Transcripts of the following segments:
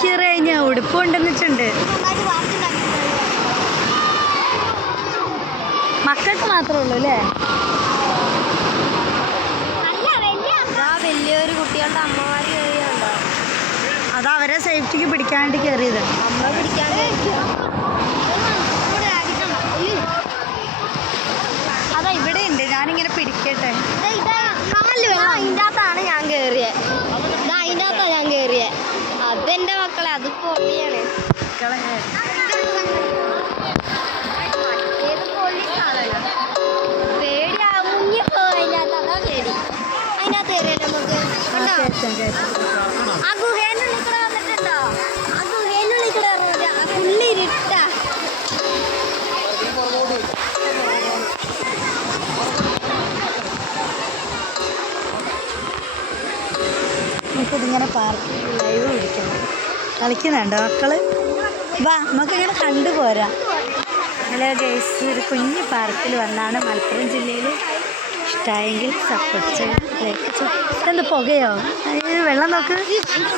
മണിക്കൂർ കഴിഞ്ഞ ഉടുപ്പ് കൊണ്ടുവന്നിട്ടുണ്ട്. മക്കൾക്ക് മാത്രമേ ഉള്ളൂ അല്ലേ? വലിയൊരു കുട്ടികളുടെ അമ്മമാർ കയറിയുണ്ടോ? അത് അവരെ സേഫ്റ്റിക്ക് പിടിക്കാൻ വേണ്ടി കയറിയത്. അമ്മ പിടിക്കാൻ അതാ ഇവിടെ ഉണ്ട്, ഞാനിങ്ങനെ പിടിക്കട്ടെ. അതിൻ്റെ അകത്താണ് ഞാൻ കയറിയത്. അതിൻ്റെ അകത്താണ് ഞാൻ കയറിയത്. അതെൻ്റെ മക്കളെ, അത് പൊള്ളിയാണ്. പേടിയാ മുങ്ങിപ്പോ അതിൻ്റെ അകത്ത്. അതാ പേടി. അതിൻ്റെ അകത്ത് കയറിയല്ലോ നമുക്ക്. ആ ഗുഹേനുള്ളിൽ കൂടെ വന്നിട്ടുണ്ടോ? ആ ഗുഹേനുള്ളിൽ കൂടെ പുള്ളിരുട്ടാ. നമുക്കിതിങ്ങനെ പാർക്കിൽ ലൈവ് പിടിക്കണം. കളിക്കുന്നുണ്ടോ മക്കള്? വാ നമുക്കിങ്ങനെ കണ്ടുപോരാം. ഹലോ ഗൈസ്, ഒരു കുഞ്ഞ് പാർക്കിൽ വന്നാണ് മലപ്പുറം ജില്ലയിൽ. ഇഷ്ടമായെങ്കിൽ സപ്പോർട്ട് ചെയ്യാം. ഇതെന്ത് പുകയോ? വെള്ളം നോക്ക്,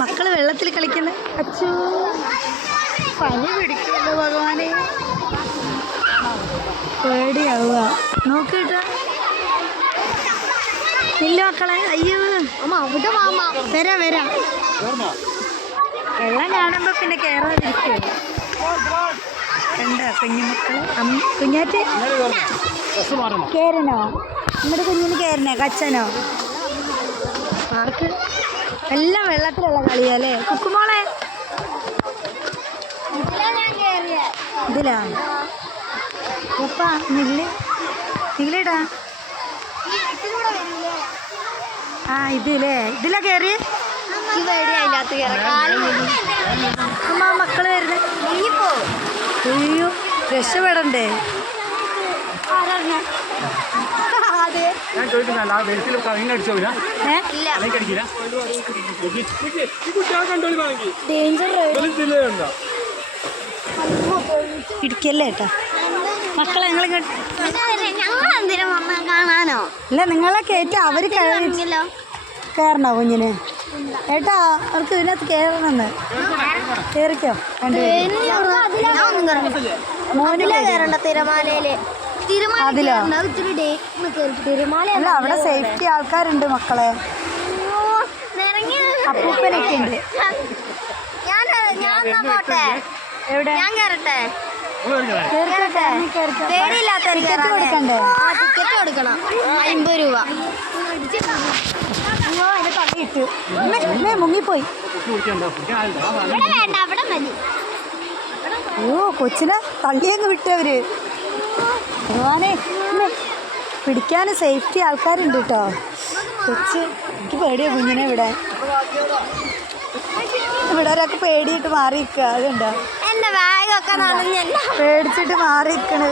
മക്കൾ വെള്ളത്തിൽ കളിക്കുന്നത്. അച്ഛോ, പനി പിടിക്കുമല്ലോ ഭഗവാനെ, പേടിയാവുക. നോക്കിട്ടാ ഇല്ല മക്കളെ. അയ്യോ അവിടെ വരാം വരാം. വെള്ളം കാണുമ്പോൾ പിന്നെ കയറാതിരിക്കുക. കണ്ടോ കുഞ്ഞുമക്കള്? കുഞ്ഞാറ്റ് കയറണോ? നമ്മുടെ കുഞ്ഞിന് കയറണേ? കച്ചനോ? പാർക്ക് എല്ലാം വെള്ളത്തിലുള്ള കളിയല്ലേ കുക്കുമോളെ? ഇതിലാ ഉപ്പ നില്ലിടാ. ആ ഇതിലേ ഇതിലാ കയറി. അമ്മ മക്കള് വരുന്നത്. അയ്യോ രക്ഷപ്പെടണ്ടേ? ഇടിക്കല്ലേ ഏട്ടാ മക്കളെ. കാണാനോ? ഇല്ല, നിങ്ങളെ കയറ്റ അവര് കയറണോ കുഞ്ഞിന്? ഏട്ടാ അവർക്ക് ഇതിനകത്ത് കയറണമെന്ന്. കയറിക്കോ. മോനില കയറണ്ട. തിരമാലയില് അതിലോ? അല്ല, അവിടെ സേഫ്റ്റി ആൾക്കാരുണ്ട് മക്കളെ. അപ്പൂപ്പനൊക്കെ ഉണ്ട്. എവിടെ? ഞാൻ കയറട്ടെ? പേടിയില്ലാത്ത ടിക്കറ്റ് കൊടുക്കണ്ടേ? ടിക്കറ്റ് കൊടുക്കണം, 50 രൂപ. തള്ളിയിട്ടു മുങ്ങിപ്പോയി. വേണ്ട, അവിടെ മതി. അയ്യോ കൊച്ചിനെ തള്ളിയങ്ങ് വിട്ടവര്. ഭഗവാനെ, പിടിക്കാൻ സേഫ്റ്റി ആൾക്കാരുണ്ട് കേട്ടോ. കൊച്ച് എനിക്ക് പേടിയാ കുഞ്ഞിനെ. ഇവിടെ ഒരാൾക്ക് പേടിയിട്ട് മാറി നിൽക്കുക. അതുണ്ടോ? എന്റെ ബാഗൊക്കെ പേടിച്ചിട്ട് മാറി നിൽക്കണ്.